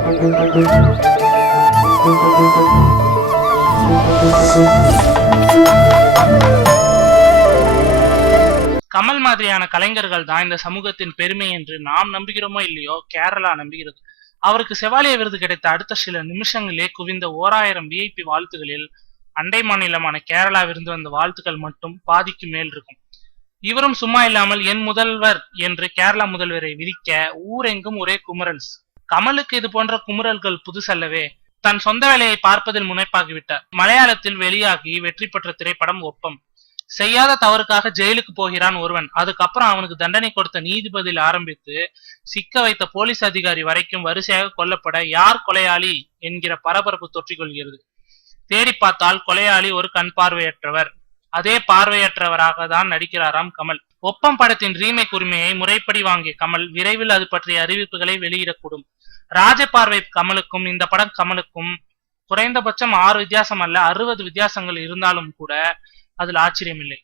கமல் மாதிரியான கலைஞர்கள் தான் இந்த சமூகத்தின் பெருமை என்று நாம் நம்புகிறோமோ இல்லையோ, கேரளா நம்புகிறது. அவருக்கு செவாலிய விருது கிடைத்த அடுத்த சில நிமிஷங்களே குவிந்த 1000 விஐபி வாழ்த்துகளில் அண்டை மாநிலமான கேரளாவிலிருந்து வந்த வாழ்த்துக்கள் மட்டும் பாதிக்கு மேல் இருக்கும். இவரும் சும்மா இல்லாமல் என் முதல்வர் என்று கேரளா முதல்வரை விதிக்க ஊரெங்கும் ஒரே குமுறல்ஸ். கமலுக்கு இது போன்ற குமுறல்கள் புதுசல்லவே. தன் சொந்த வேலையை பார்ப்பதில் முனைப்பாகிவிட்டார். மலையாளத்தில் வெளியாகி வெற்றி பெற்ற திரைப்படம் ஒப்பம். செய்யாத தவறுக்காக ஜெயிலுக்கு போகிறான் ஒருவன். அதுக்கப்புறம் அவனுக்கு தண்டனை கொடுத்த நீதிபதியில் ஆரம்பித்து சிக்க வைத்த போலீஸ் அதிகாரி வரைக்கும் வரிசையாக கொல்லப்பட யார் கொலையாளி என்கிற பரபரப்பு தொற்றிக்கொள்கிறது. தேடி பார்த்தால் கொலையாளி ஒரு கண் பார்வையற்றவர். அதே பார்வையற்றவராக தான் நடிக்கிறாராம் கமல். ஒப்பம் படத்தின் ரீமேக் உரிமையை முறைப்படி வாங்கிய கமல் விரைவில் அது பற்றிய அறிவிப்புகளை வெளியிடக்கூடும். ராஜபார்வை கமலுக்கும் இந்த படம் கமலுக்கும் குறைந்தபட்சம் 6 வித்தியாசம் அல்ல 60 வித்தியாசங்கள் இருந்தாலும் கூட அதில் ஆச்சரியமில்லை.